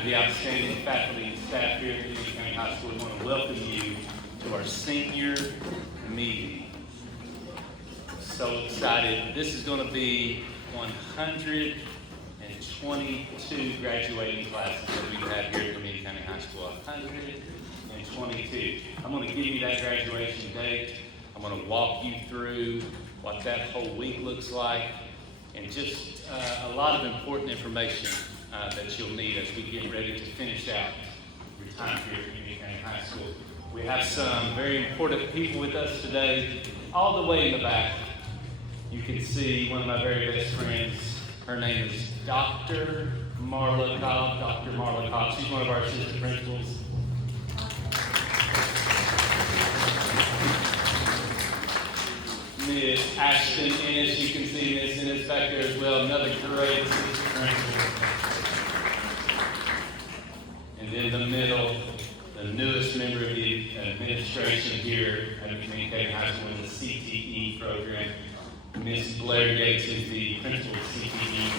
of the outstanding faculty and staff here at Union County High School, we want to welcome you to our senior meeting. So excited. This is going to be 122 graduating classes that we have here at Union County High School. 122. I'm going to give you that graduation date. I'm going to walk you through what that whole week looks like, and just a lot of important information that you'll need as we get ready to finish out your time here at Union County High School. We have some very important people with us today. All the way in the back, you can see one of my very best friends. Her name is Dr. Marla Cobb. Dr. Marla Cobb. She's one of our assistant principals. Ms. Ashton Ennis, you can see Ms. Ennis back there as well, another great assistant principal. And in the middle, the newest member of the administration here at Union County High School in the CTE program, Ms. Blair Gates is the principal of CTE.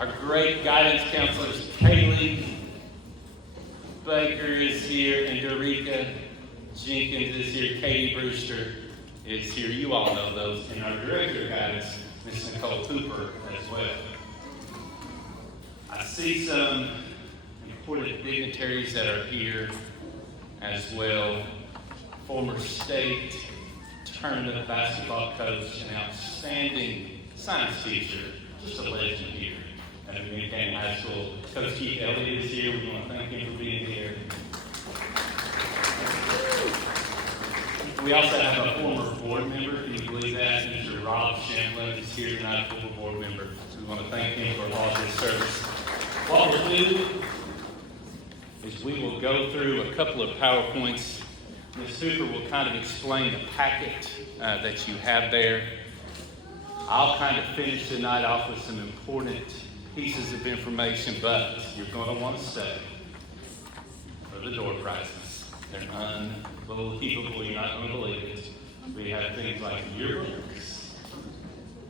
Our great guidance counselors, Kaylee Baker is here, and Dorica Jenkins is here. Katie Brewster is here. You all know those. And our director of guidance, Ms. Nicole Cooper, as well. I see some important dignitaries that are here as well. Former state tournament basketball coach and outstanding science teacher, just a legend here at Union County High School. Coach Keith Elliott is here. We want to thank him for being here. We also have a former board member, can you believe that? Mr. Rob Shamlin is here tonight, a former board member. So we want to thank him for all his service. What we'll do is we will go through a couple of PowerPoints. Ms. Hooper will kind of explain the packet that you have there. I'll kind of finish the night off with some important pieces of information, but you're going to want to stay for the door prizes. They're unbelievable. You're not going to believe it. We have things like yearbooks.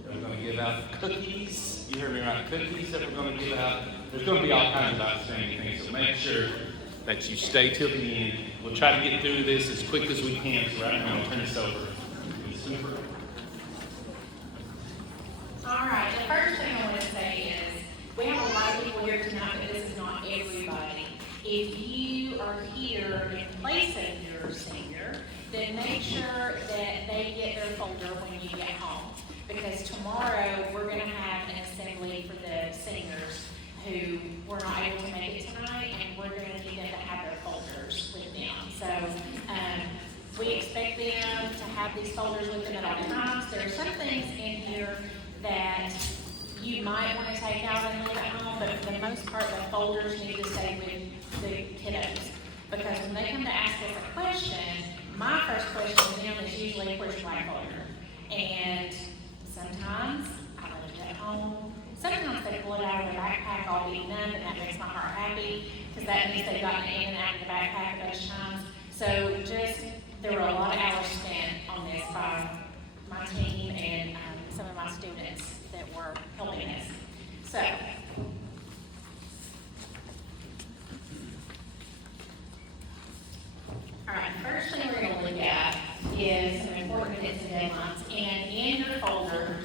We're going to give out cookies. You heard me right, cookies that we're going to give out. There's going to be all kinds of outstanding things, so make sure that you stay till the end. We'll try to get through this as quick as we can, so right now I'm going to turn this over to Ms. Hooper. All right, the first thing I want to say is we have a lot of people here tonight, but this is not everybody. If you are here in place of your senior, then make sure that they get their folder when you get home. Because tomorrow we're going to have an assembly for the seniors who were not able to make it tonight, and we're going to need them to have their folders with them. So we expect them to have these folders with them at all times. There are some things in here that you might want to take out and leave at home, but for the most part, the folders need to stay with the kiddos. Because when they come to ask us a question, my first question to them is usually, where's your right folder? And sometimes I leave it at home. Sometimes they pull it out of their backpack all beaten up, and that makes my heart happy, because that means they've gotten in and out of the backpack a bunch of times. So there were a lot of hours spent on this by my team and some of my students that were helping us. So, all right, first thing we're going to look at is some important dates and deadlines. And in your folder,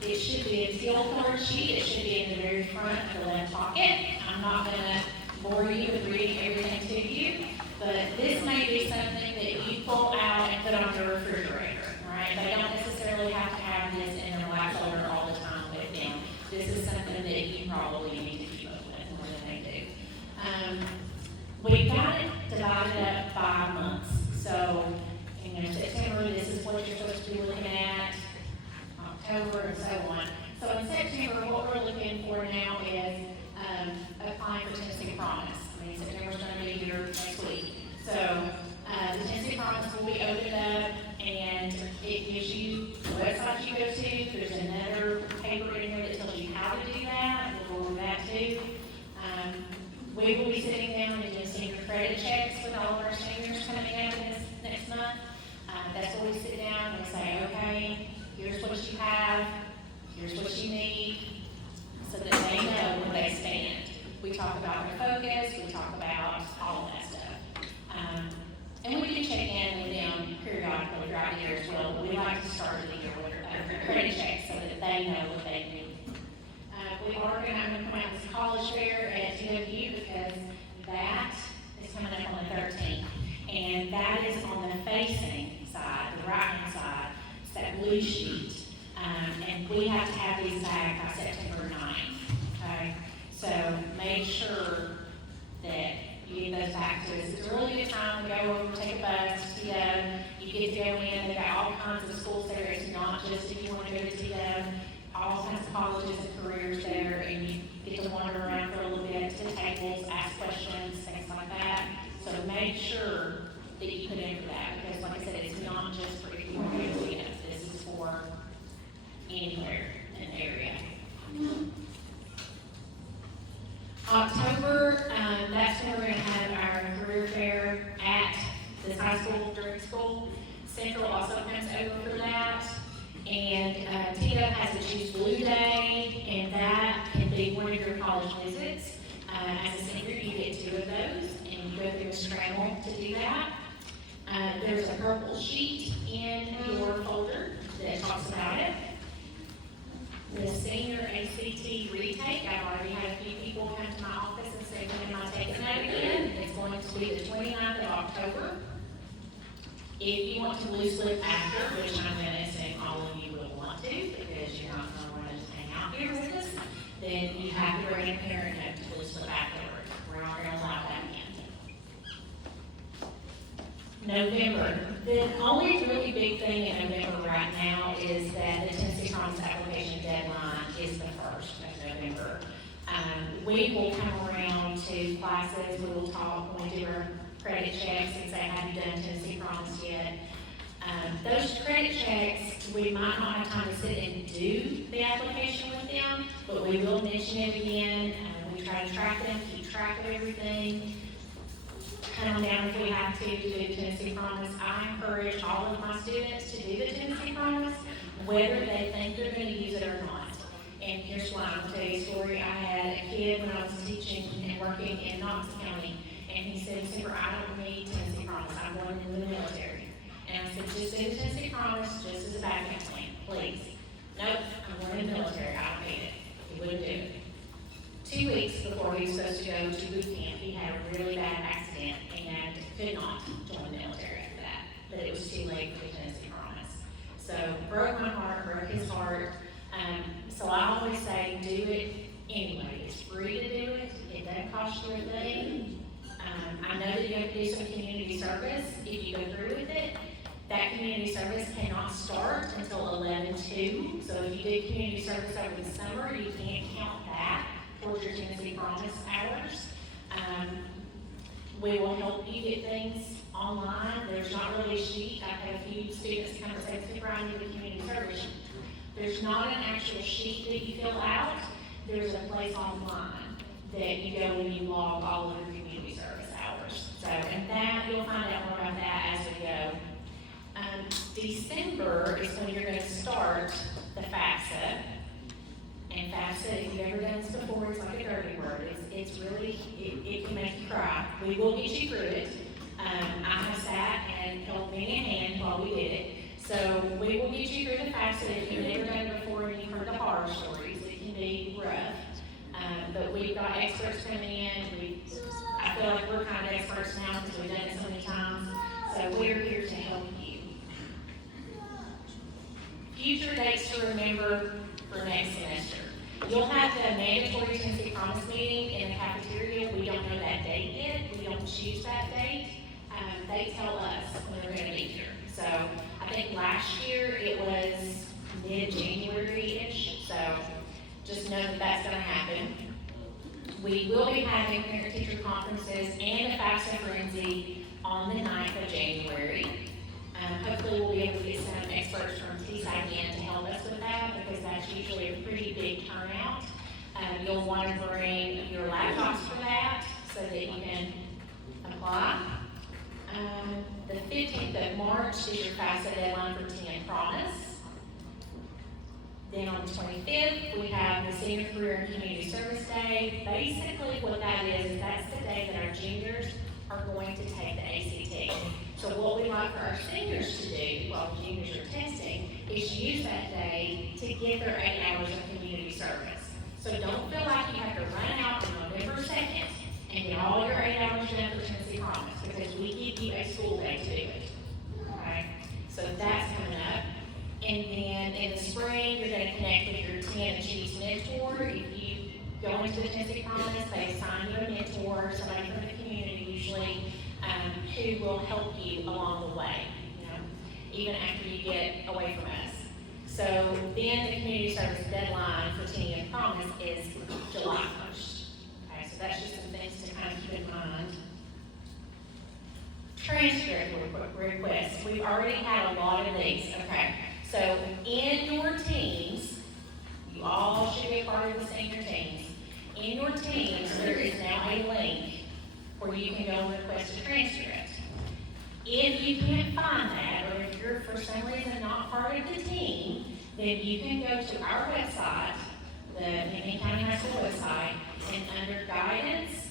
it should be a teal colored sheet. It should be in the very front of the left pocket. I'm not going to bore you with reading everything to you, but this may be something that you pull out and put on your refrigerator. All right, they don't necessarily have to have this in their black folder all the time with them. This is something that you probably need to keep up with more than they do. We've got it divided up by months. So, September, this is what you're supposed to be looking at. October, and so on. So in September, what we're looking for now is applying for Tennessee Promise. September's going to be here next week. So the Tennessee Promise will be opened up, and it gives you the website you go to. There's another paper in there that tells you how to do that. We'll go over that too. We will be sitting down and doing senior credit checks with all of our seniors coming in this next month. That's where we sit down and we say, okay, here's what you have. here's what you need, so that they know where they stand. We talk about their focus, we talk about all of that stuff. And we do check in with them periodically throughout the year as well, but we like to start the year with a credit check so that they know what they need. We are going to come out with college fair at TW because that is coming up on the 13th. And that is on the facing side, the right-hand side. It's that blue sheet. And we have to have these back by September 9th. Okay? So make sure that you get those back to us. It's a really good time to go over, take a bus, you get to go in. They've got all kinds of schools there. It's not just if you want to go to TW. All kinds of colleges and careers there, and you get to wander around for a little bit to the tables, ask questions, things like that. So make sure that you put in for that, because like I said, it's not just for if you want to go to TW. This is for anywhere in the area. October, that's when we're going to have our career fair at this high school during school. Central also comes over for that. And TW has a Choose Blue Day, and that can be one of your college visits. As a senior, you get 2 of those, and you go through a scramble to do that. There's a purple sheet in your folder that talks about it. The senior ACT retake, I've already had a few people come to my office and say, when am I taking that again? It's going to be the 29th of October. If you want to blue slip after, which I'm going to assume all of you will want to, because you're not going to want to just hang out here with us, then you have to bring a parent note to blue slip afterwards. We're not going to allow that again. November. The only really big thing in November right now is that the Tennessee Promise application deadline is the 1st of November. We will come around to classes, we will talk when we do our credit checks and say, have you done Tennessee Promise yet? Those credit checks, we might not have time to sit and do the application with them, but we will mention it again. We try to track them, keep track of everything. Come down if we have to do Tennessee Promise. I encourage all of my students to do the Tennessee Promise, whether they think they're going to use it or not. And here's why. I'll tell you a story. I had a kid when I was teaching and working in Knox County, and he said, Super, I don't need Tennessee Promise. I'm going into the military. And I said, just do the Tennessee Promise just as a backup plan, please. Nope, I'm going in the military. I don't need it. He wouldn't do it. 2 weeks before he was supposed to go to boot camp, he had a really bad accident and could not join the military after that. But it was too late for the Tennessee Promise. So broke my heart, broke his heart. So I always say, do it anyway. It's free to do it. It doesn't cost you a thing. I know that you have to do some community service if you go through with it. That community service cannot start until 11/2. So if you do community service over the summer, you can't count that towards your Tennessee Promise hours. We will help you get things online. There's not really a sheet. I've had a few students come and say, Super, I need a community service. There's not an actual sheet that you fill out. There's a place online that you go and you log all of your community service hours. So, and that, you'll find out more about that as we go. December is when you're going to start the FAFSA. And FAFSA, if you've ever done this before, it's like a dirty word. It's really, it can make you cry. We will get you through it. I have sat and held many a hand while we did it. So we will get you through the FAFSA. If you've never done it before and you've heard the horror stories, it can be rough. But we've got experts coming in. I feel like we're kind of experts now because we've done it so many times. So we're here to help you. Future dates to remember for next semester. You'll have the mandatory Tennessee Promise meeting in the cafeteria. We don't know that date yet. We don't choose that date. They tell us when they're going to be here. So I think last year it was mid-January-ish. So just know that that's going to happen. We will be having parent-teacher conferences and a FAFSA frenzy on the 9th of January. Hopefully we'll be able to get some experts from TSAC in to help us with that because that's usually a pretty big turnout. You'll want to bring your laptops for that so that you can apply. The 15th of March is your FAFSA deadline for 10 Promise. Then on the 25th, we have the Senior Career and Community Service Day. Basically, what that is that's the day that our juniors are going to take the ACT. So what we like for our seniors to do while the juniors are testing is use that day to get their 8 hours of community service. So don't feel like you have to run out on November 2nd and get all your 8 hours done for Tennessee Promise, because we give you a school day to do it. Okay? So that's coming up. And then in the spring, you're gonna connect with your 10 and Choose mentor. If you go into the Tennessee Promise, they assign you a mentor, somebody from the community usually, who will help you along the way, you know, even after you get away from us. So then the community service deadline for 10 and Promise is July 1st. Okay, so that's just some things to kind of keep in mind. Transcript requests. We've already had a lot of these. Okay. So in your teams, you all should be a part of the senior teams. In your teams, there is now a link where you can go and request a transcript. If you can't find that, or if you're for some reason not part of the team, then you can go to our website, the Lincoln County High School website, and under guidance,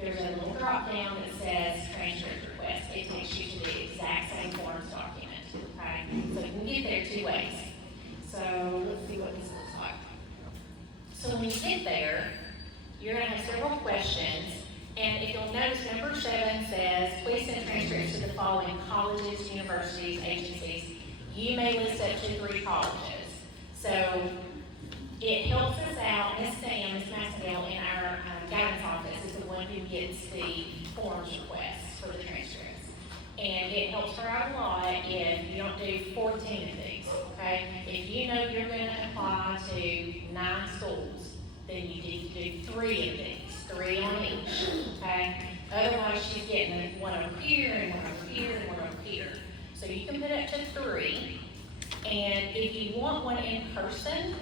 there's a little drop down that says transcript request. It takes you to the exact same forms document. Okay, so you can get there 2 ways. So let's see what this looks like. So when you get there, you're going to have several questions, and if you'll notice, number 7 says, please send transcripts to the following colleges, universities, agencies. You may list up to 3 colleges. So it helps us out. Miss Sam, Miss Massengill in our guidance office is the one who gets the forms requests for the transcripts. And it helps her out a lot if you don't do 14 of these, okay? If you know you're gonna apply to 9 schools, then you need to do 3 of these, 3 on each, okay? Otherwise, she's getting one over here, and one over here, and one over here. So you can put up to 3, and if you want one in person,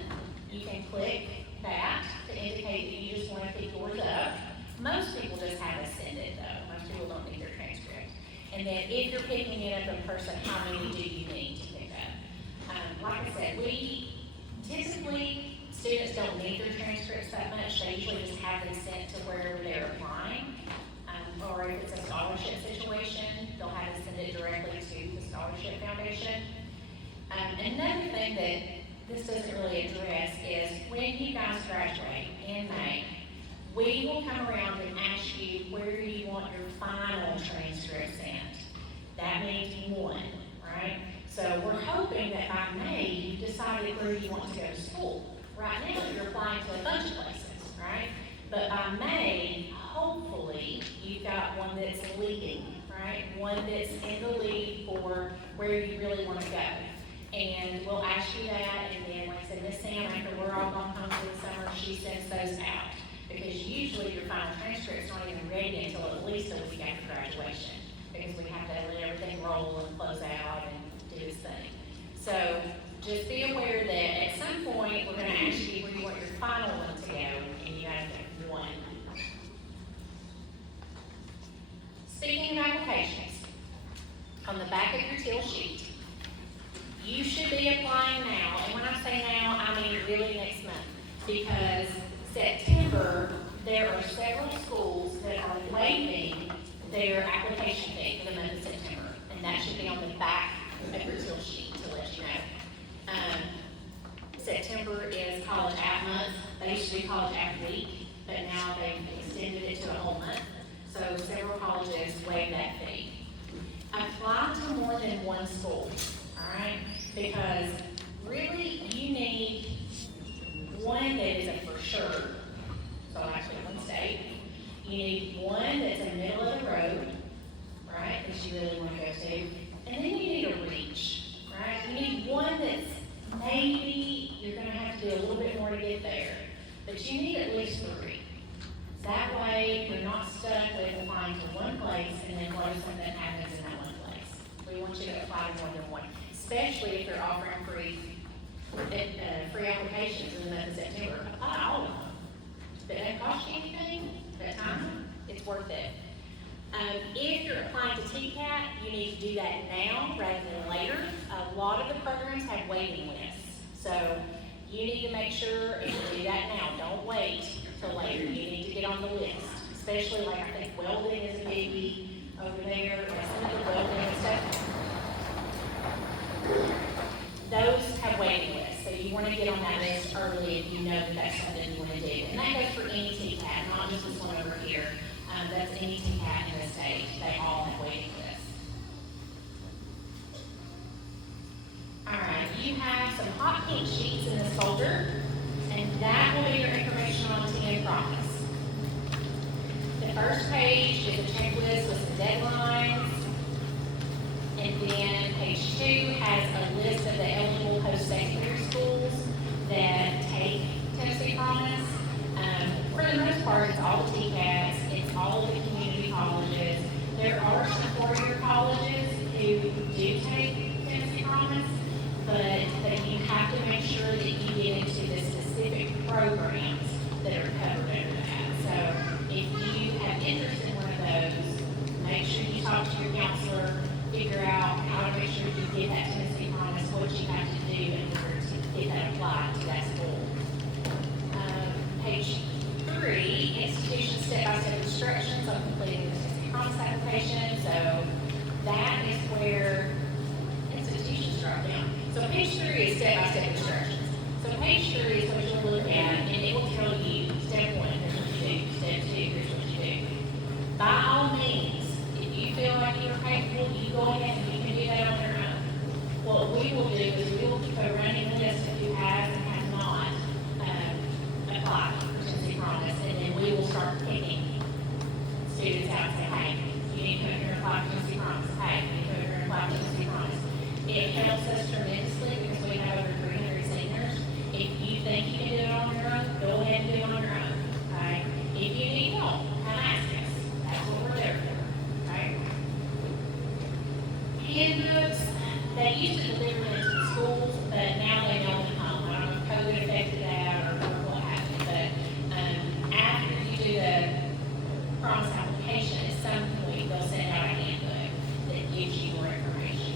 you can click that to indicate that you just wanna pick yours up. Most people just have us send it though, most people don't need their transcript. And then if you're picking it up in person, how many do you need to pick up? Like I said, typically, students don't need their transcripts that much. They usually just have them sent to wherever they're applying. Or if it's a scholarship situation, they'll have them send it directly to the Scholarship Foundation. Another thing that this doesn't really address is when you guys graduate in May, we will come around and ask you where you want your final transcript sent. That means 1, right? So we're hoping that by May, you've decided where you want to go to school. Right now, you're applying to a bunch of places, right? But by May, hopefully, you've got one that's leading, right? One that's in the lead for where you really want to go. And we'll ask you that, and then, like I said, Miss Sam, after we're all gone home for the summer, she sends those out. Because usually your final transcript's not even ready until at least a week after graduation. Because we have to let everything roll and close out and do this thing. So just be aware that at some point, we're gonna ask you where you want your final one to go, and you gotta pick 1. Speaking of applications, on the back of your teal sheet, you should be applying now. And when I say now, I mean really next month. Because September, there are several schools that are waiving their application fee for the month of September. And that should be on the back of your teal sheet to let you know. September is College App Month. They used to be College App Week, but now they've extended it to a whole month. So several colleges waive that fee. Apply to more than 1 school, all right? Because really, you need one that is a for sure, so actually 1 state. You need one that's in the middle of the road, right, that you really want to go to. And then you need a reach, right? You need one that's maybe you're going to have to do a little bit more to get there, but you need at least 3. That way, you're not stuck with applying to 1 place and then what if something happens in that 1 place. We want you to apply to more than 1, especially if they're offering free applications in the month of September. Apply to all of them. If it doesn't cost you anything, that time, it's worth it. If you're applying to TCAT, you need to do that now rather than later. A lot of the programs have waiting lists. So You need to make sure, and do that now, don't wait till later, you need to get on the list. Especially like, I think welding is a biggie over there, like some of the welding and stuff. Those have waiting lists, so you wanna get on that list early if you know that that's something you wanna do. And that goes for any TCAT, not just this one over here. That's any TCAT in the state, they all have waiting lists. All right, you have some hot pink sheets in this folder, and that will be your information on TN Promise. The first page is a checklist with some deadlines, and then page 2 has a list of the eligible post-secondary schools that take Tennessee Promise. For the most part, it's all the TCATs, it's all the community colleges. There are some four-year colleges who do take Tennessee Promise, but you have to make sure that you get into the specific programs that are covered under that. So if you have interest in one of those, make sure you talk to your counselor, figure out how to make sure you get that Tennessee Promise, what you have to do in order to get that applied to that school. Page 3, institution step-by-step instructions on completing the Tennessee Promise application. So that is where institutions drop down. So page 3 is step-by-step instructions. So page 3 is what you'll look at, and it will tell you, step 1, here's what you do, step 2, here's what you do. By all means, if you feel like you're capable, you go ahead and you can do that on your own. What we will do is we will keep a running list of who has and has not applied for Tennessee Promise, and then we will start picking students out and say, hey, you need to come here and apply for Tennessee Promise. Hey, you need to come here and apply for Tennessee Promise. It helps us tremendously because we have over 300 seniors. If you think you can do it on your own, go ahead and do it on your own, okay? If you need help, come ask us. That's what we're there for, okay? Handbooks, they used to deliver them to the schools, but now they don't at home. I don't know if COVID affected that or what happened, but after you do the promise application, at some point, they'll send out a handbook that gives you more information.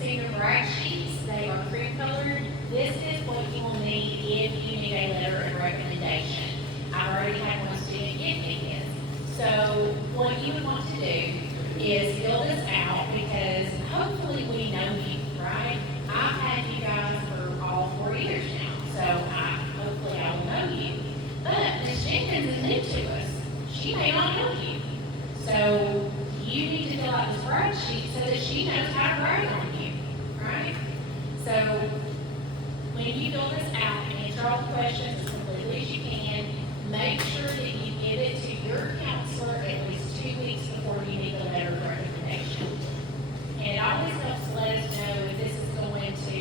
Senior brag sheets, they are pre-colored. This is what you will need if you need a letter of recommendation. I've already had one student give me his. So what you would want to do is fill this out because hopefully we know you, right? I've had you guys for all 4 years now, so hopefully I will know you. But Ms. Jenkins is new to us. She may not know you. So you need to fill out this brag sheet so that she knows how to brag on you, right? So when you fill this out and answer all the questions as completely as you can, make sure that you give it to your counselor at least 2 weeks before you need the letter of recommendation. And it always helps let us know if this is going to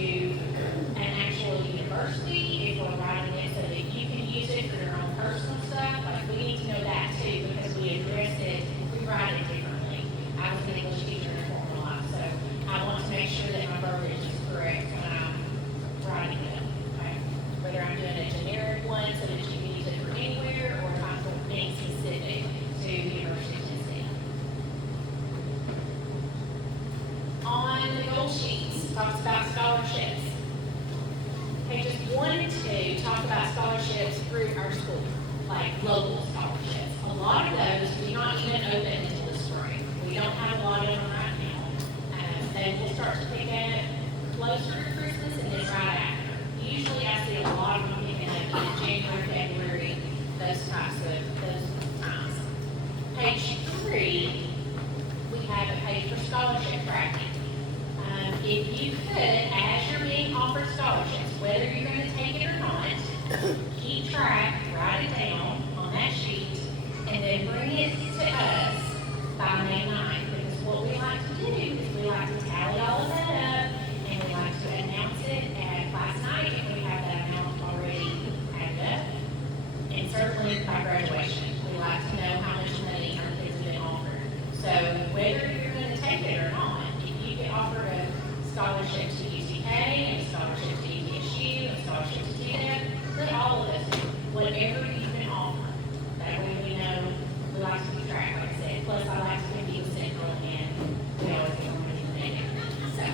an actual university, if we're writing it so that you can use it for your own personal stuff. Like, we need to know that too because we address it, we write it differently. I was an English teacher in formal life, so I want to make sure that my verbiage is correct when I'm writing it, okay? Whether I'm doing a generic one so that you can use it for anywhere, or if I'm being specific to the University of Tennessee. On the goal sheets, talks about scholarships. Pages 1 and 2 talk about scholarships through our school, like local scholarships. A lot of those do not even open until the spring. We don't have a lot of them right now. They will start to pick up closer to Christmas and then right after. Usually I see a lot of them picking up in January, February, those times. Page 3, we have a page for scholarship tracking. If you could, as you're being offered scholarships, whether you're going to take it or not, keep track, write it down on that sheet, and then bring it to us by May 9th. Because what we like to do is we like to tally all of that up, and we like to announce it at class night if we have that amount already added up. And certainly by graduation, we like to know how much money our kids have been offered. So whether you're going to take it or not, if you get offered a scholarship to UCK, a scholarship to UTSU, a scholarship to TNF, put all of this in, whatever you've been offered. That way we know, we like to keep track, like I said. Plus I like to keep you central and we always get more money than they do. So,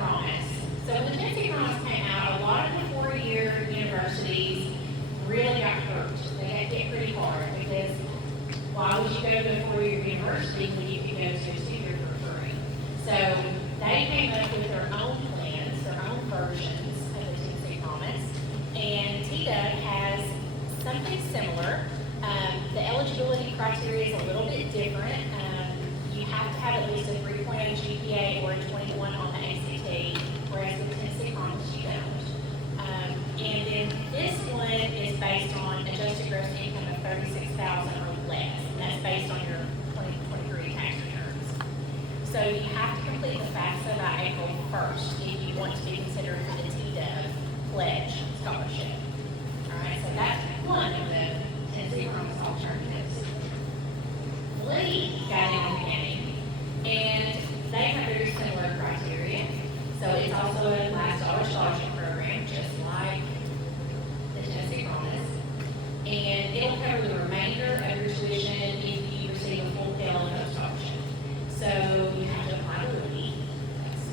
Promise. So when the Tennessee Promise came out, a lot of the four-year universities really got hurt. They had to get pretty hard because why would you go to a four-year university when you could go to a two-year for free? So they came up with their own plans, their own versions of the Tennessee Promise, and TDUG has something similar. The eligibility criteria is a little bit different. You have to have at least a 3.0 GPA or a 21 on the ACT, whereas with the Tennessee Promise you don't. And then this one is based on adjusted gross income of $36,000 or less, and that's based on your 2023 tax returns. So you have to complete the FAFSA by April 1st if you want to be considered for the TDUG pledge scholarship. All right, so that's one of the Tennessee Promise alternatives. Lee got in on the beginning, and they have very similar criteria. So it's also a last dollar scholarship program, just like the Tennessee Promise. And it'll cover the remainder of your tuition if you receive a full Pell and Post option. So you have to apply to Lee, that's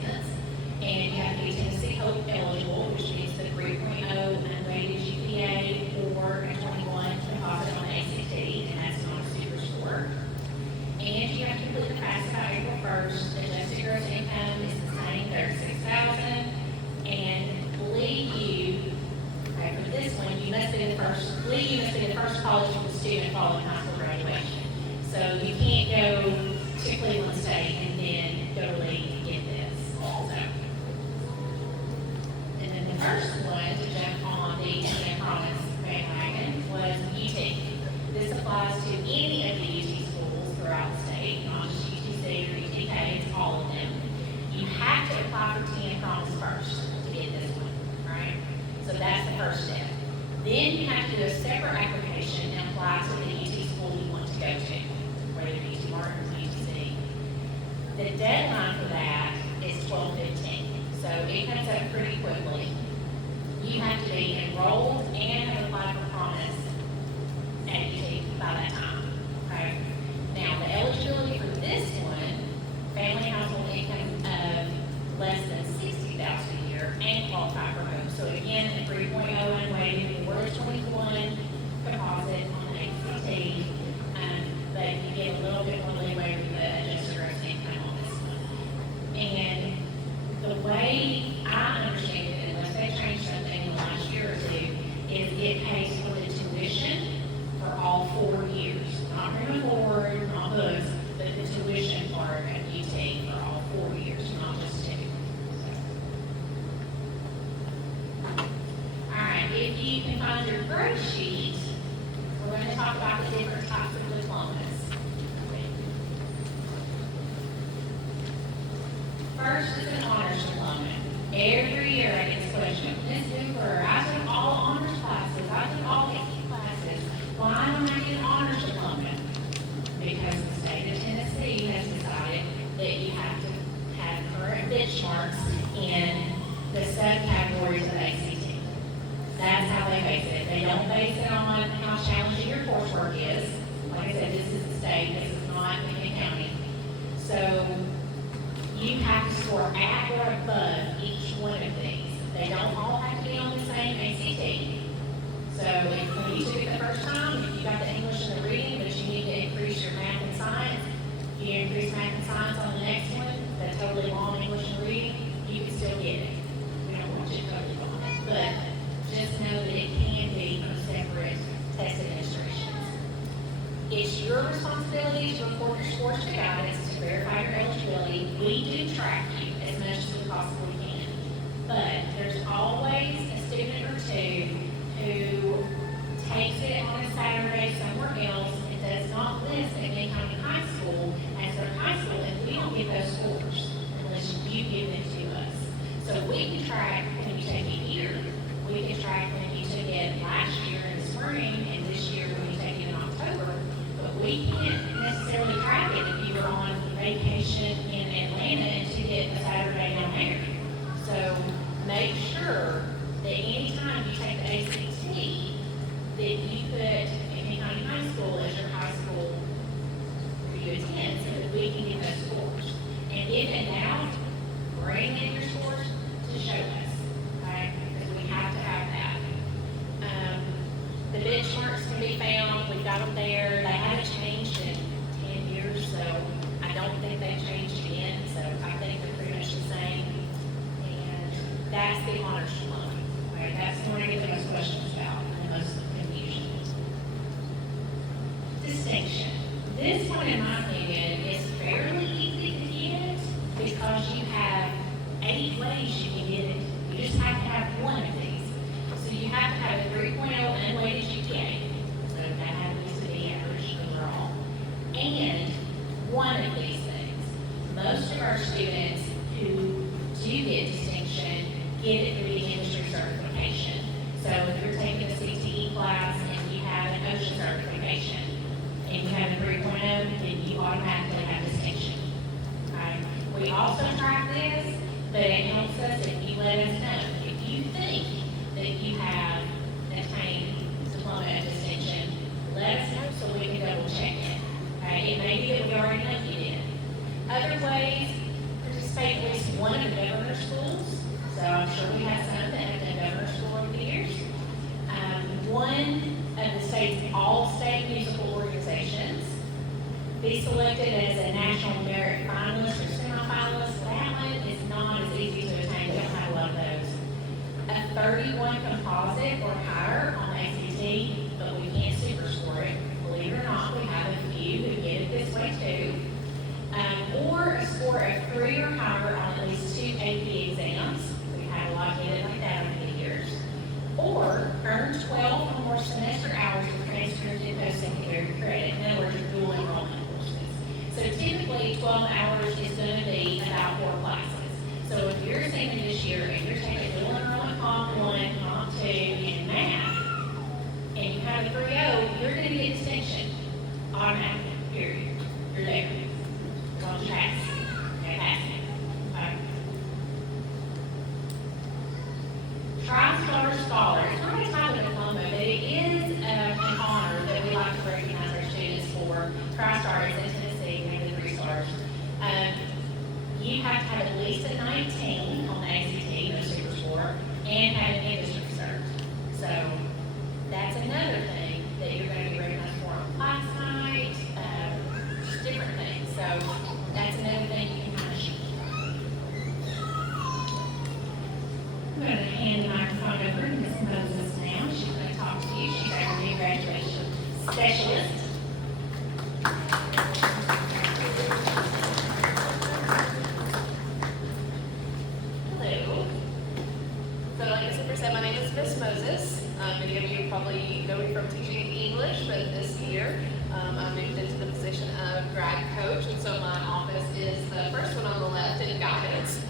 $0.01. And you have to be Tennessee Hope eligible, which means the 3.0 unweighted GPA or a 21 composite on the ACT, and that's not a super score. And you have to complete the FAFSA by April 1st. Adjusted gross income is the same, $36,000. And Lee, okay, for this one, you must be the first college student following high school graduation. So you can't go to Cleveland State and then go to Lee and get this. So, and then the first one to jump on the Tennessee Promise bandwagon was UT. This applies to any of the UT schools throughout the state, not just UTC or UTK, it's all of them. You have to apply for Tennessee Promise first to get this one, right? So that's the first step. Then you have to do a separate application and apply to the UT school you want to go to, whether it's UT Martin or UTC. The deadline for that is 12/15, so it comes up pretty quickly. You have to be enrolled and have applied for Promise at UT by that time, okay? Now, the eligibility for this one, family household income of less than $60,000 a year and qualify for home. So again, the 3.0 unweighted or a 21 composite on the ACT, but you get a little bit more leeway with the adjusted gross income on this one. And the way I understand it, unless they change something in the last year or two, is it pays for the tuition for all 4 years. Not room and board, not books, but the tuition part of UT for all 4 years, not just 2. All right, if you can find your growth sheet, we're going to talk about the different types of diplomas. First is an honors diploma. Every year I get this question, Ms. Hooper, I took all honors classes, I took all AP classes. Why don't I get an honors diploma? Because the state of Tennessee has decided that you have to have current benchmarks in the subcategories of ACT. That's how they base it. They don't base it on how challenging your coursework is. Like I said, this is the state, this is not Lincoln County. So you have to score at or above each one of these. They don't all have to be on the same ACT. So if when you took it the first time, if you got the English and the reading, but you need to increase your math and science, you increase math and science on the next one, the totally long English and reading, you can still get it. We don't want you totally long it, but just know that it can be from separate test administrations. It's your responsibility to report your scores to guidance to verify your eligibility. We do track you as much as we possibly that's the honors diploma. Okay, that's the one I get the most questions about and the most confusion. Distinction. This one, in my opinion, is fairly easy to get because you have 8 ways you can get it. You just have to have one of these. So you have to have a 3.0 unweighted GPA. So that happens to be average overall. And one of these things. Most of our students who do get distinction get it through the industry certification. So if you're taking a CTE class and you have an OSHA certification and you have a 3.0, then you automatically have distinction. Okay? We also track this, but it helps us if you let us know. If you think that you have attained diploma of distinction, let us know so we can double check it. Okay? It may be that we already know you did. Other ways, participate in at least one of the governor schools. So I'm sure we have some that have done governor school over the years. One of the state's all-state musical organizations. Be selected as a national merit finalist or semifinalist. That one is not as easy to attain. We don't have a lot of those. A 31 composite or higher on ACT, but we can't super score it. Believe it or not, we have a few who get it this way too. Or a score of 3 or higher on at least 2 AP exams. We've had a lot get it like that over the years. Or earn 12 or more semester hours of transcript and post-secondary credit. In other words, your dual enrollment courses. So typically, 12 hours is going to be about 4 classes. So if you're a senior this year and you're taking dual enrollment Comp 1, Comp 2, and math, and you have a 3.0, you're going to get distinction automatically, period. You're there. As long as you pass. Okay, pass it. Okay. Tri-Star Scholar. It's not a type of diploma, but it is an honor that we like to recognize our students for. Tri-Star is in Tennessee, we have the 3 stars. You have to have at least a 19 on the ACT, no super score, and have an industry cert. So that's another thing that you're going to be recognized for on class night, just different things. So that's another thing you can kind of shoot. I'm going to hand the microphone over to Ms. Moses now. She's going to talk to you. She's our new graduation specialist. Hello. So like the super said, my name is Miss Moses. Many of you probably know me from teaching English, but this year I moved into the position of grad coach, and so my office is the first one on the left in guidance.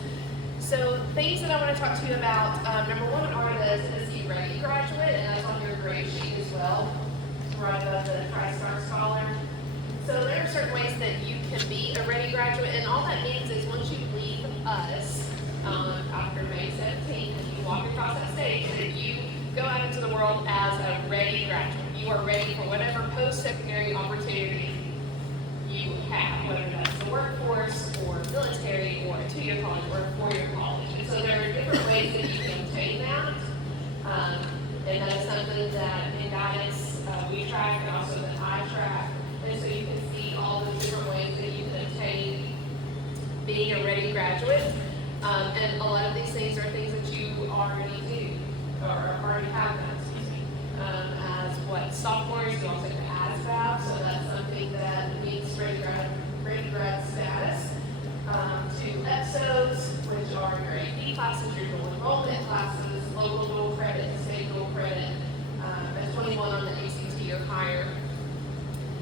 So things that I want to talk to you about, number one are the Tennessee Ready graduate, and that's on your grade sheet as well, right above the Tri-Star Scholar. So there are certain ways that you can be a Ready graduate, and all that means is once you leave us after May 17th, and you walk across that stage, that you go out into the world as a Ready graduate. You are ready for whatever post-secondary opportunity you have, whether that's the workforce or military or a 2-year college or a 4-year college. And so there are different ways that you can obtain that. And that is something that in guidance we track and also that I track. And so you can see all the different ways that you can obtain being a Ready graduate. And a lot of these things are things that you already do or already have done, as what sophomores, you also get ASVAB, so that's something that means ready grad status. To EPSOs, which are your AP classes, your dual enrollment classes, local dual credit, state dual credit, and 21 on the ACT or higher.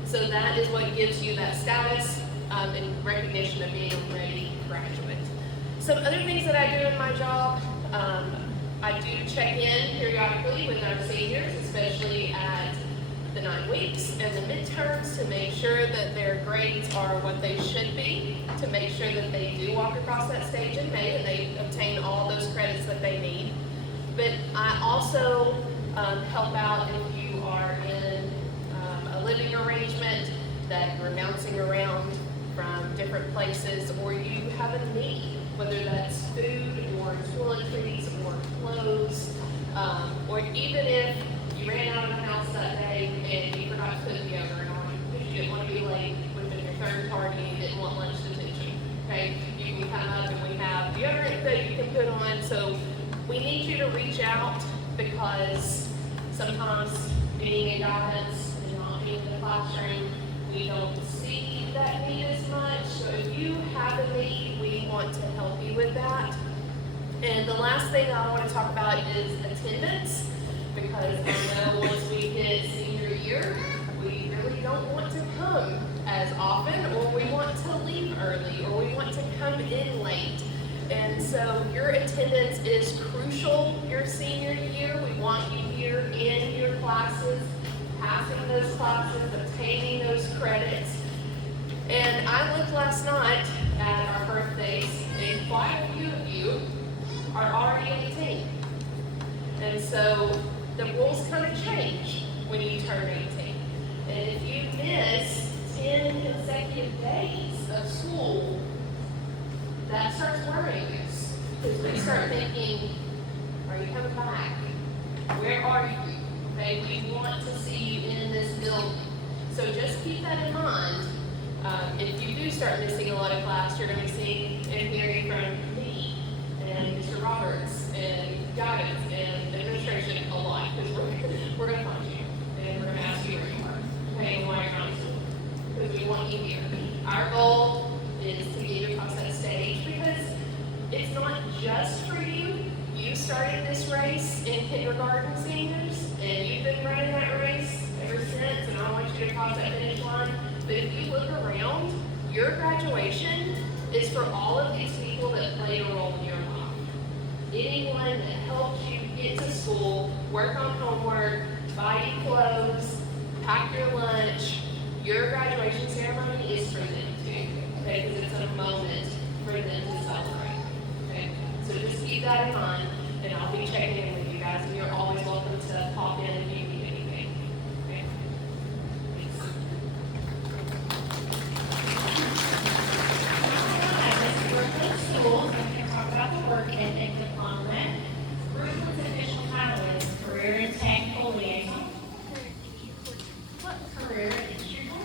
So that is what gives you that status and recognition of being a Ready graduate. Some other things that I do in my job, I do check in periodically with our seniors, especially at the 9 weeks and the midterms, to make sure that their grades are what they should be, to make sure that they do walk across that stage in May and they obtain all those credits that they need. But I also help out if you are in a living arrangement that you're bouncing around from different places, or you have a need, whether that's food or toiletries or clothes, or even if you ran out of the house that day and you forgot to put deodorant on because you didn't want to be late within your third party and you didn't want lunch detention. Okay, you can come up and we have deodorant that you can put on. So We need you to reach out because sometimes being in guidance and not being in the classroom, we don't see that need as much. So if you have a need, we want to help you with that. And the last thing I want to talk about is attendance, because I know once we hit senior year, we really don't want to come as often, or we want to leave early, or we want to come in late. And so your attendance is crucial your senior year. We want you here in your classes, passing those classes, obtaining those credits. And I looked last night at our birthdays, and quite a few of you are already 18. And so the rules kind of change when you turn 18. And if you miss 10 consecutive days of school, that starts worrying us. Because we start thinking, are you coming back? Where are you? Okay, we want to see you in this building. So just keep that in mind. If you do start missing a lot of class, you're going to be seeing and hearing from me and Mr. Roberts and guidance and administration a lot, because we're going to find you and we're going to ask you where you are, okay, and why you're not in school, because we want you here. Our goal is to get you across that stage, because it's not just for you. You started this race in kindergarten, seniors, and you've been running that race ever since, and I want you to cross that finish line. But if you look around, your graduation is for all of these people that played a role in your life. Anyone that helped you get to school, work on homework, buy you clothes, pack your lunch, your graduation ceremony is for them too, okay? Because it's a moment for them to celebrate, okay? So just keep that in mind, and I'll be checking in with you guys, and you're always welcome to pop in if you need anything, okay? Thanks. Schools, I'm going to talk about the work ethic diploma. Brooklyn's official title is Career and Technical Liaison. Career Instructor.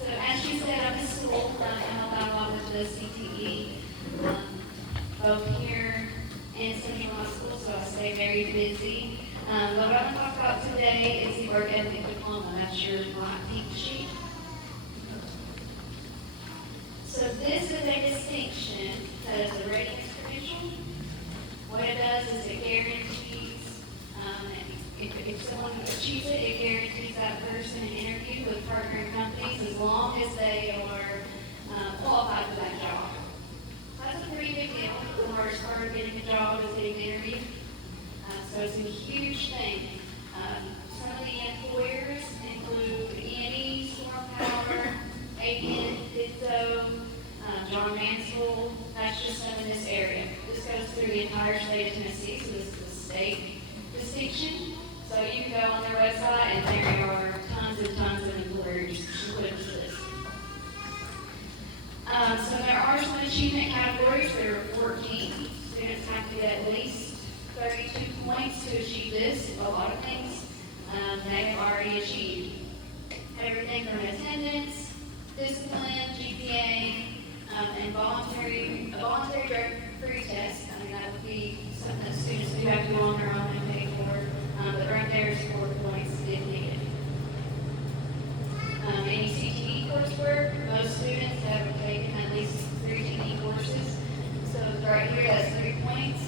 So as you said, I'm in school, I help out a lot with the CTE, both here and Central High School, so I stay very busy. But what I'm going to talk about today is the work ethic diploma. That's your black pink sheet. So this is a distinction that is a readiness credential. What it does is it guarantees, if someone achieves it, it guarantees that person an interview with partnering companies as long as they are qualified for that job. That's a pretty big deal. The hardest part of getting a job is getting the interview. So it's a huge thing. Some of the employers include E&E, Storm Power, ABN, Ditto, John Mansell. That's just some in this area. This goes through the entire state of Tennessee, so this is the state distinction. So you can go on their website, and there are tons and tons of employers to put this list. So there are some achievement categories. There are 14. Students have to get at least 32 points to achieve this. A lot of things they have already achieved. Everything from attendance, discipline, GPA, and a voluntary drug-free test. I mean, that would be something that students do have to go on their own and pay for. But right there is 4 points if needed. Any CTE coursework, most students have taken at least 3 TE courses. So right here, that's 3 points.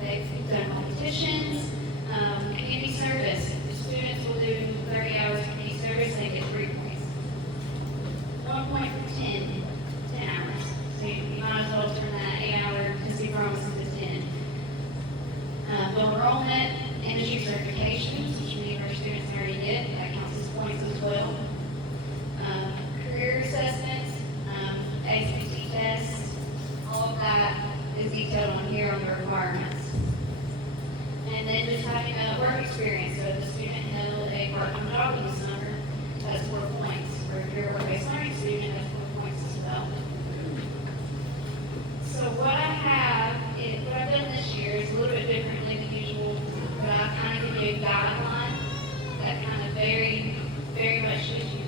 They've done competitions. Community service, the students will do 30 hours of community service, they get 3 points. 1 point for 10 hours. So you might as well turn that 8-hour Tennessee Promise into 10. Enrollment, industry certifications, which many of our students already get, that counts as points as well. Career assessments, ACT tests, all of that is detailed on here on the requirements. And then just having a work experience, so if the student held a part-time job in the summer, that's 4 points. Or if you're a work-based learning student, that's 4 points as well. So what I've done this year is a little bit differently than usual, but I've kind of given you a guideline that kind of very, very much gives you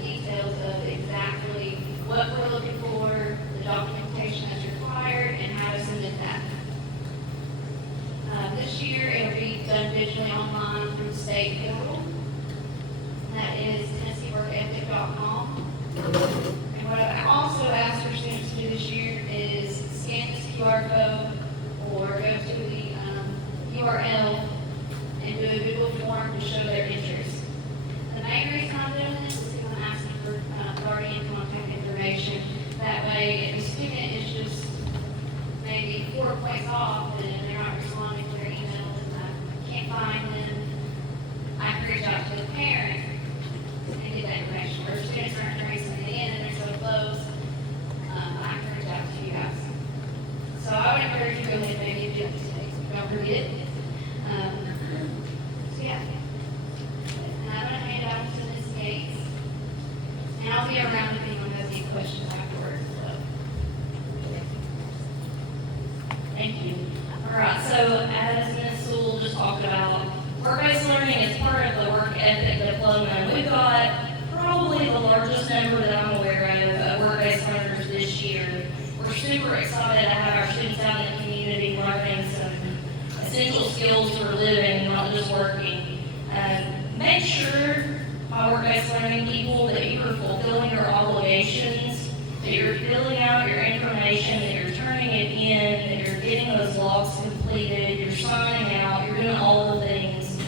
details of exactly what we're looking for, the documentation that's required, and how to submit that. state portal. That is TennesseeWorkEthic.com. And what I've also asked our students to do this year is scan this QR code or go to the URL and do a Google form to show their interest. The main reason I'm doing this is because I'm asking for guardian contact information. That way, if a student is just maybe 4 points off and they're not responding to their emails and I can't find them, I can reach out to the parent and get that information. Or students aren't turning something in and they're so close, I can reach out to you guys. So I would encourage you to go ahead and maybe do it today. Don't forget. So yeah. And I'm going to hand out to Ms. Gates. And I'll be around if anyone has any questions afterwards. So. Thank you. All right, so as Ms. Sewell just talked about, work-based learning is part of the work ethic diploma. We've got probably the largest number that I'm aware of work-based learners this year. We're super excited to have our students out in the community learning some essential skills for living, not just working. Make sure, my work-based learning people, that you are fulfilling your obligations, that you're filling out your information, that you're turning it in, that you're getting those logs completed, you're signing out, you're doing all the things.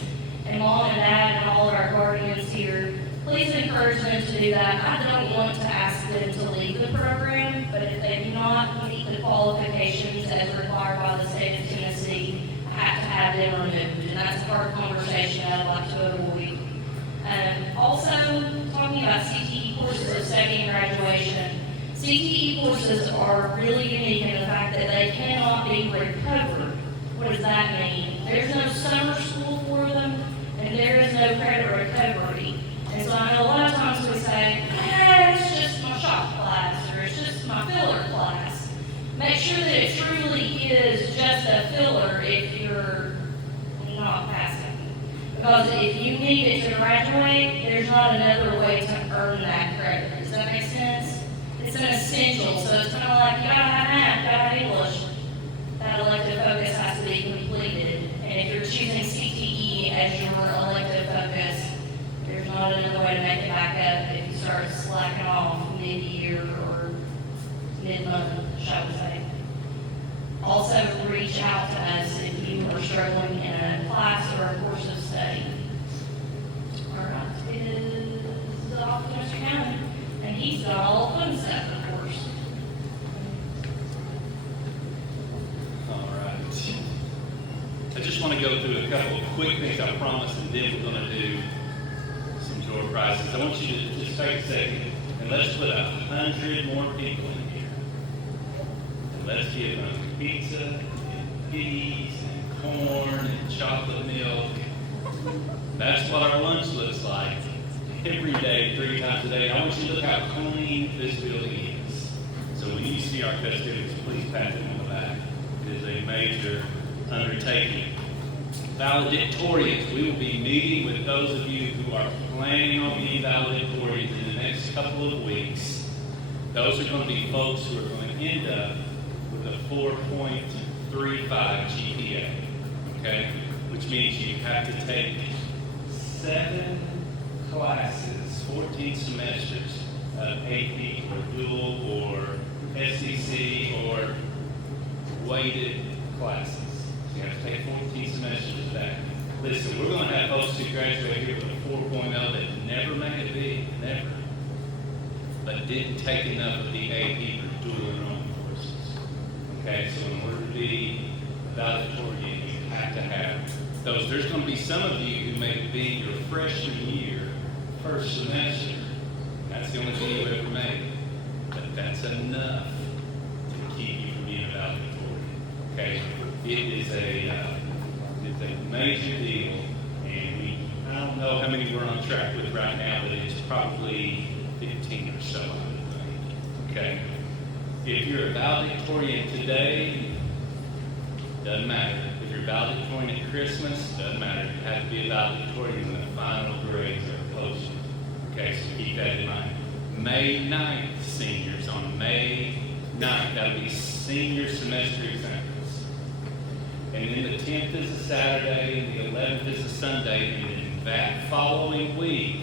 And mom and dad and all of our guardians here, please encourage them to do that. I don't want to ask them to leave the program, but if they do not meet the qualifications as required by the state of Tennessee, I have to have them removed. And that's a hard conversation I'd like to avoid. Also, talking about CTE courses of second graduation. CTE courses are really unique in the fact that they cannot be recovered. What does that mean? There's no summer school for them, and there is no credit recovery. And so I know a lot of times we say, hey, it's just my shop class, or it's just my filler class. Make sure that it truly is just a filler if you're not passing. Because if you need it to graduate, there's not another way to earn that credit. Does that make sense? It's an essential, so it's kind of like you gotta have math, you gotta have English. That elective focus has to be completed. And if you're choosing CTE as your elective focus, there's not another way to make it back up if you start slacking off mid-year or mid-month, shall we say. Also, reach out to us if you are struggling in a class or a course of study. All right, is off to Mr. County, and he's got all the fun stuff, of course. All right. I just want to go through a couple of quick things I promised, and then we're going to do some door prizes. I want you to just take a second, and let's put 100 more people in here. And let's give them pizza, and peas, and corn, and chocolate milk. That's what our lunch looks like every day, 3 times a day. I want you to look how clean this building is. So when you see our custodians, please pat them on the back. It is a major undertaking. Valedictorians, we will be meeting with those of you who are planning on being valedictorians in the next couple of weeks. Those are going to be folks who are going to end up with a 4.35 GPA, okay? Which means you have to take 7 classes, 14 semesters of AP or dual or SEC or weighted classes. So you have to take 14 semesters of that. Listen, we're going to have folks who graduate here with a 4.0 that never made a B, never, but didn't take enough of the AP or dual enrollment courses. Okay, so in order to be valedictorian, you have to have those. There's going to be some of you who may be your freshman year, first semester. That's the only thing you ever made. But that's enough to keep you from being a valedictorian. Okay? It is it's a major deal, and I don't know how many we're on track with right now, but it's probably 15 or so, I would think. Okay? If you're a valedictorian today, doesn't matter. If you're a valedictorian at Christmas, doesn't matter. You have to be a valedictorian when the final grades are posted. Okay, so keep that in mind. May 9th, seniors, on May 9th, that'll be senior semester exams. And then the 10th is a Saturday, and the 11th is a Sunday, and then that following week,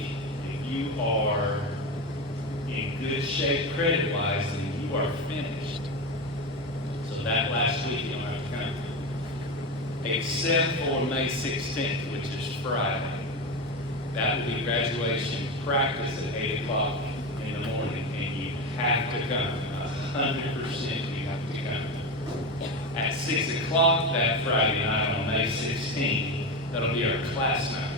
if you are in good shape credit-wise, then you are finished. So that last week, you don't have to come. Except for May 16th, which is Friday. That will be graduation practice at 8 o'clock in the morning, and you have to come. 100% you have to come. At 6 o'clock that Friday night on May 16th, that'll be our class night.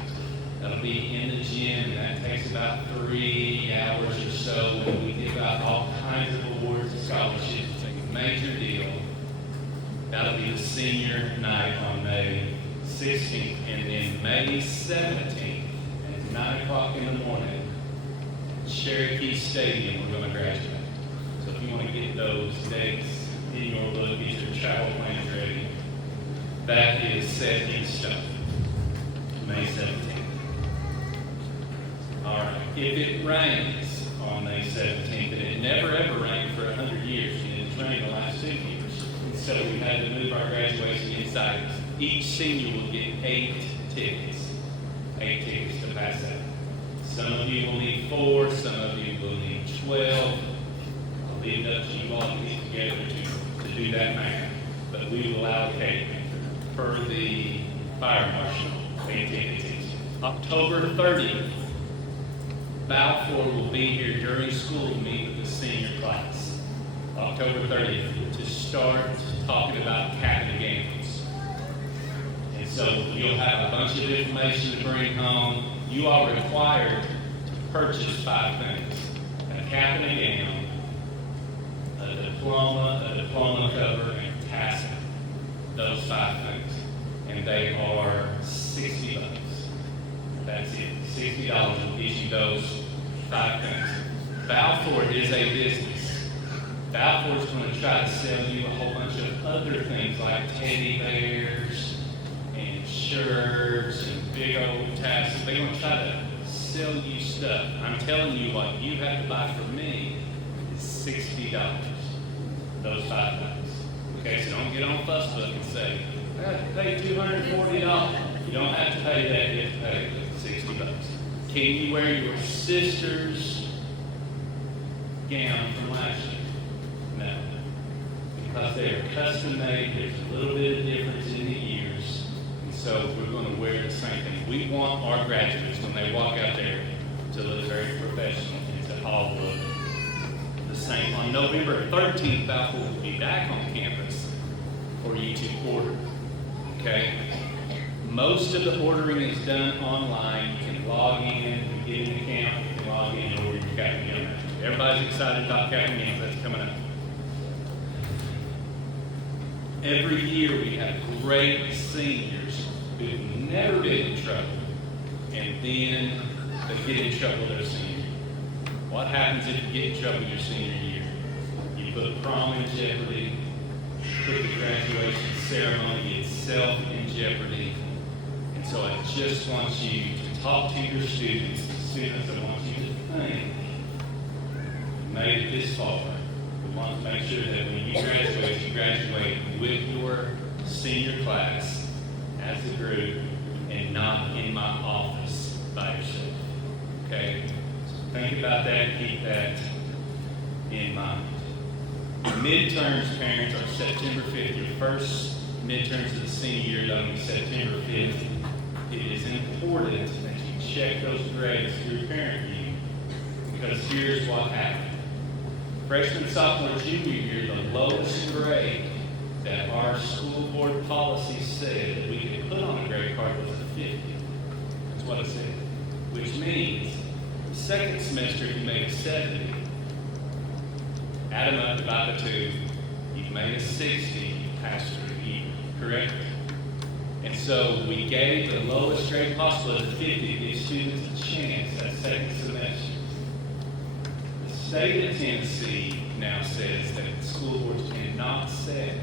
That'll be in the gym, and that takes about 3 hours or so, and we give out all kinds of awards and scholarships. It's a major deal. That'll be the senior night on May 16th, and then May 17th, at 9 o'clock in the morning, Cherokee Stadium, we're going to graduate. So if you want to get those dates in your book, get your travel plans ready, that is set in stone, May 17th. All right, if it rains on May 17th, and it never ever rained for 100 years, and it's rained the last 2 years, so we had to move our graduation inside. Each senior will get 8 tickets. 8 tickets to pass out. Some of you will need 4, some of you will need 12. I'll leave it up to you all to get together to do that math. But we will allocate, per the fire marshal, 8 tickets each. October 30th, Balfour will be here during school to meet with the senior class. October 30th, to start talking about capping games. And so you'll have a bunch of information to bring home. You are required to purchase 5 things: a cap and a gown, a diploma cover, and a tassel. Those 5 things. And they are $60. That's it. $60 will get you those 5 things. Balfour is a business. Balfour's going to try to sell you a whole bunch of other things like teddy bears and shirts and big old tassels. They're going to try to sell you stuff. I'm telling you, what you have to buy for me is $60. Those 5 things. Okay, so don't get on Facebook and say, I have to pay $240. You don't have to pay that. You have to pay $60. Can you wear your sister's gown from last year? No. Because they are custom made, there's a little bit of difference in the years, and so we're going to wear the same thing. We want our graduates, when they walk out there, to look very professional and to all look the same. On November 13th, Balfour will be back on campus for you to order. Okay? Most of the ordering is done online. You can log in, you get an account, you can log in and order your Captain Games. Everybody's excited about Captain Games. That's coming up. Every year we have great seniors who've never been in trouble, and then they get in trouble their senior year. What happens if you get in trouble your senior year? You put prom in jeopardy, put the graduation ceremony itself in jeopardy. And so I just want you to talk to your students. Students, I want you to think, you made it this far. We want to make sure that when you graduate with your senior class as a group and not in my office by yourself. Okay? So think about that, keep that in mind. Midterms, parents, are September 5th. Your first midterms of the senior year will be September 5th. It is important that you check those grades through parent view, because here's what happened. Freshman, sophomore, junior year, the lowest grade that our school board policy said that we could put on a grade card was a 50. That's what it said. Which means, the second semester, if you made a 70, add them up, divide by 2, you've made a 60, you passed through the year, correct? And so we gave the lowest grade possible at 50 to give students a chance that second semester. The state of Tennessee now says that school boards cannot set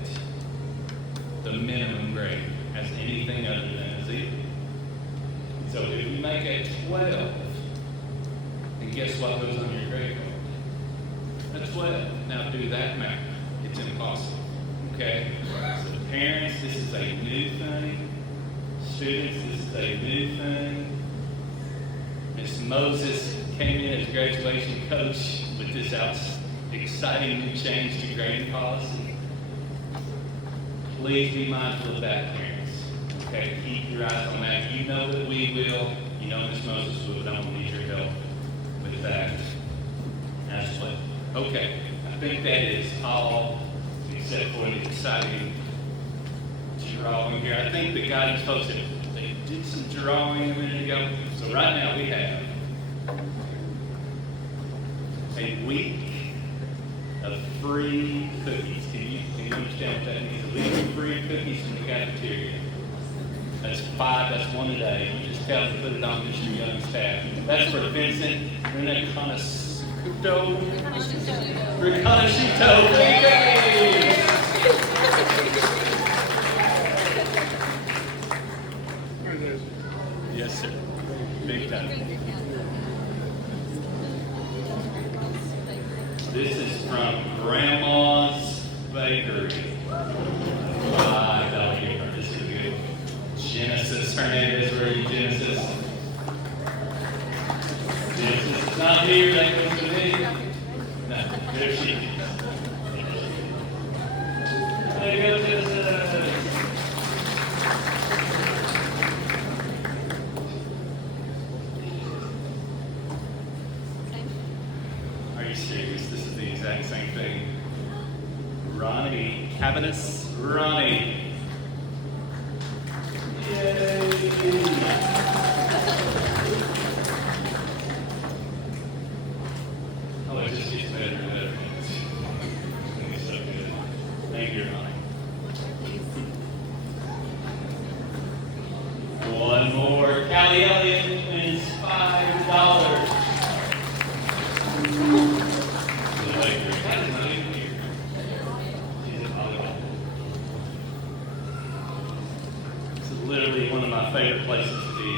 the minimum grade as anything other than a 0. So if you make a 12, then guess what goes on your grade card? A 12. Now do that math. It's impossible. Okay? So Parents, this is a new thing. Students, this is a new thing. Ms. Moses came in as graduation coach with this exciting new change to grading policy. Please be mindful of that, parents. Okay, keep your eyes on that. You know that we will. You know Ms. Moses will, but I'm going to need your help with that as well. Okay, I think that is all except for the exciting drawing here. I think the guidance folks they did some drawing a minute ago. So right now we have a week of free cookies. Can you understand what that means? A week of free cookies from the cafeteria. That's 5, that's 1 a day. You just tell them to put it on Mr. Young's tab. That's for Vincent Riconosciuto. Yes, sir. Big time. This is from Grandma's Bakery. $5 This is good. Genesis Hernandez, where are you, Genesis? Genesis is not here. That goes to me. No, there she is. There you go, Genesis. Are you serious? This is the exact same thing. Ronnie Cavanis. Ronnie. Yay! Oh, it just gets better and better. It's so good. Thank you, Ronnie. One more. Callie Elliott wins $5. This is literally one of my favorite places to be.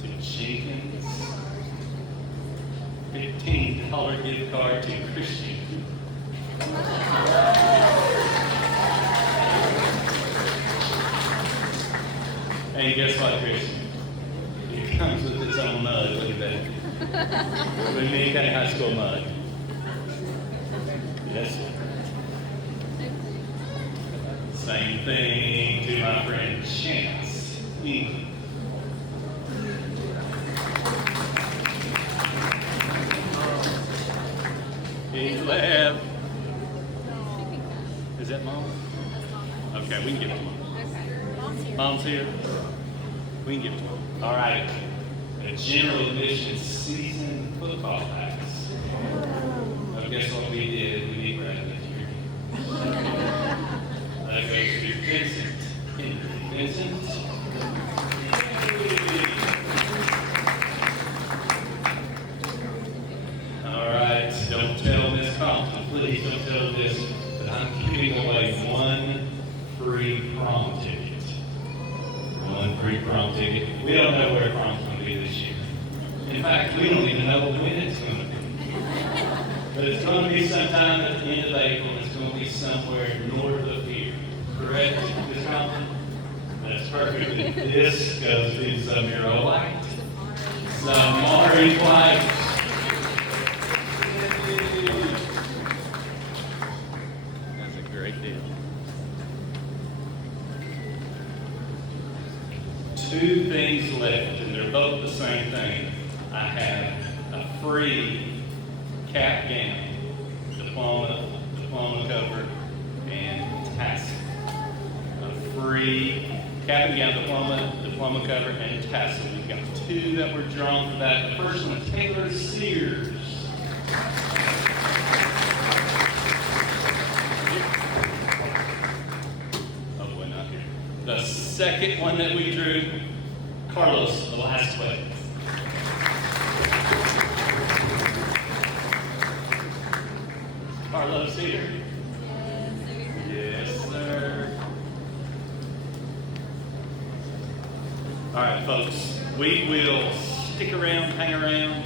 To Jenkins. $15 gift card to Christian. And guess what, Christian? It comes with its own mug. Look at that. With me, kind of high school mug. Yes, sir. Same thing to my friend Chance. He's left. Is that Mom? Okay, we can give it to Mom. Mom's here. We can give it to Mom. All right. A general admissions season football pass. Oh, guess what we did? We did right this year. That goes to Vincent. Vincent. All right. Don't tell Miss Compton. Please don't tell this. But I'm giving away one free prom ticket. One free prom ticket. We don't know where prom's going to be this year. In fact, we don't even know when it's going to be. But it's going to be sometime at the end of April. It's going to be somewhere north of here. Correct, Ms. Compton? That's perfect. This goes to Samira White. Samari White. That's a great deal. 2 things left, and they're both the same thing. I have a free cap gown, diploma cover, and tassel. A free cap and gown, diploma cover, and tassel. We've got 2 that were drawn for that. The first one, Taylor Sears. Oh boy, not here. The second one that we drew, Carlos Velasquez. Carlos here? Yes, sir. All right, folks, we will stick around, hang around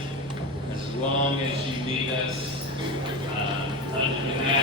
as long as you need us. Other than that,